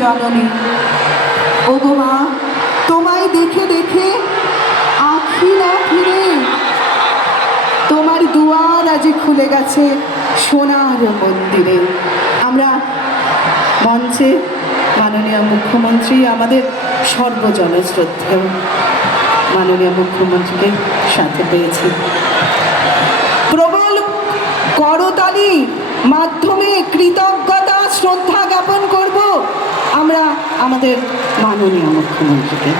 জননী। ওগো মা, তোমায় দেখে দেখে আঁখি না ফিরে তোমার দুয়ার আজ খুলে গেছে সোনার মন্দিরে। আমরা মঞ্চে মাননীয় মুখ্যমন্ত্রী, আমাদের সর্বজনশ্রদ্ধেয় মাননীয় মুখ্যমন্ত্রীকে সাথে পেয়েছি। প্রবল করতালি মাধ্যমে কৃতজ্ঞতা শ্রদ্ধা জ্ঞাপন করব আমরা আমাদের মাননীয় মুখ্যমন্ত্রীকে।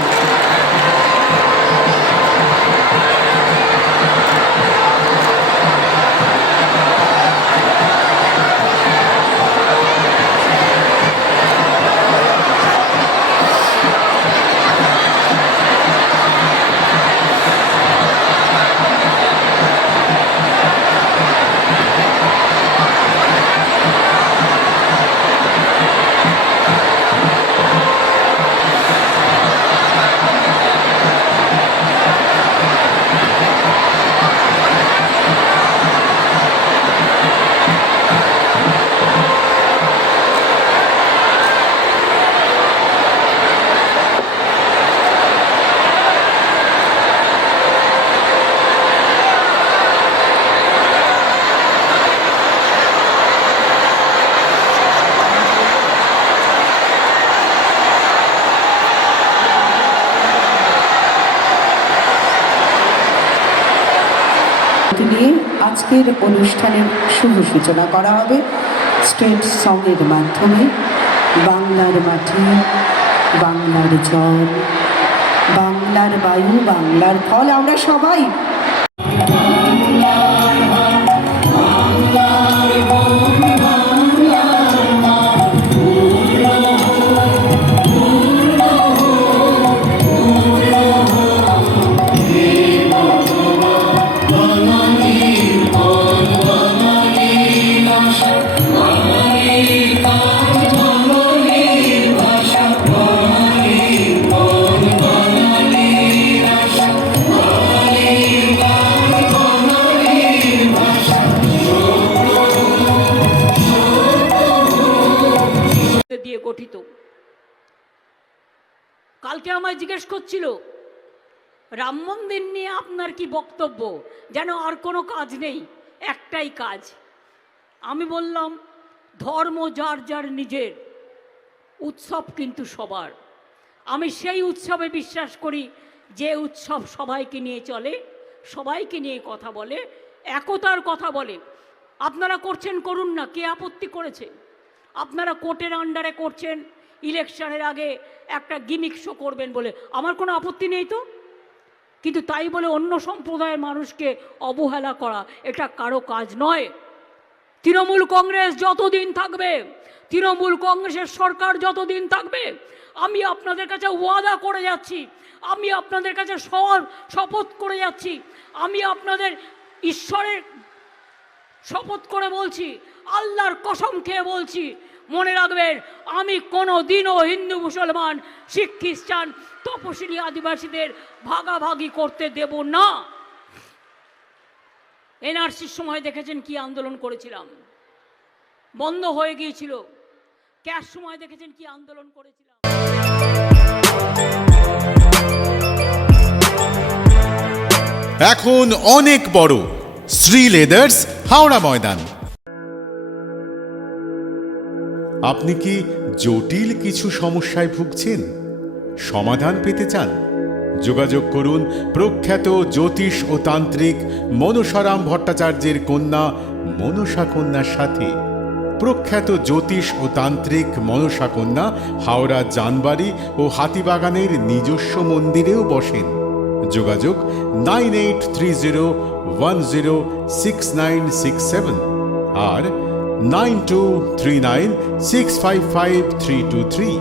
নিয়ে আজকের অনুষ্ঠানের শুভ সূচনা করা হবে স্টেট সঙ্গের মাধ্যমে। বাংলার মাটি, বাংলার জল, বাংলার বায়ু, বাংলার ফল, আমরা সবাই দিয়ে গঠিত। কালকে আমায় জিজ্ঞেস করছিল রাম মন্দির নিয়ে আপনার কি বক্তব্য, যেন আর কোনো কাজ নেই, একটাই কাজ। আমি বললাম ধর্ম যার যার নিজের, উৎসব কিন্তু সবার। আমি সেই উৎসবে বিশ্বাস করি যে উৎসব সবাইকে নিয়ে চলে, সবাইকে নিয়ে কথা বলে, একতার কথা বলে। আপনারা করছেন, করুন না, কে আপত্তি করেছে? আপনারা কোর্টের আন্ডারে করছেন, ইলেকশনের আগে একটা গিমিক শো করবেন বলে আমার কোনো আপত্তি নেই তো। কিন্তু তাই বলে অন্য সম্প্রদায়ের মানুষকে অবহেলা করা এটা কারো কাজ নয়। তৃণমূল কংগ্রেস যতদিন থাকবে, তৃণমূল কংগ্রেসের সরকার যতদিন থাকবে, আমি আপনাদের কাছে ওয়াদা করে যাচ্ছি, আমি আপনাদের কাছে শপথ করে যাচ্ছি, আমি আপনাদের ঈশ্বরের শপথ করে বলছি, আল্লাহর কসম খেয়ে বলছি, মনে রাখবেন আমি কোনো দিনও হিন্দু মুসলমান শিখ খ্রিস্টান তপশিলি আদিবাসীদের ভাগাভাগি করতে দেব না। এনআরসির সময় দেখেছেন কি আন্দোলন করেছিলাম, বন্ধ হয়ে গিয়েছিল। ক্যাশ সময় দেখেছেন কি আন্দোলন করেছিলাম। এখন অনেক বড় শ্রী লেদার্স হাওড়া ময়দান। আপনি কি জটিল কিছু সমস্যায় ভুগছেন, সমাধান পেতে চান? যোগাযোগ করুন প্রখ্যাত জ্যোতিষ ও তান্ত্রিক মনসারাম ভট্টাচার্যের কন্যা মনসা কন্যার সাথে। প্রখ্যাত জ্যোতিষ ও তান্ত্রিক মনসা কন্যা হাওড়া জানবাড়ি ও হাতিবাগানের নিজস্ব মন্দিরেও বসেন। যোগাযোগ 9830106967 আর 9239655323।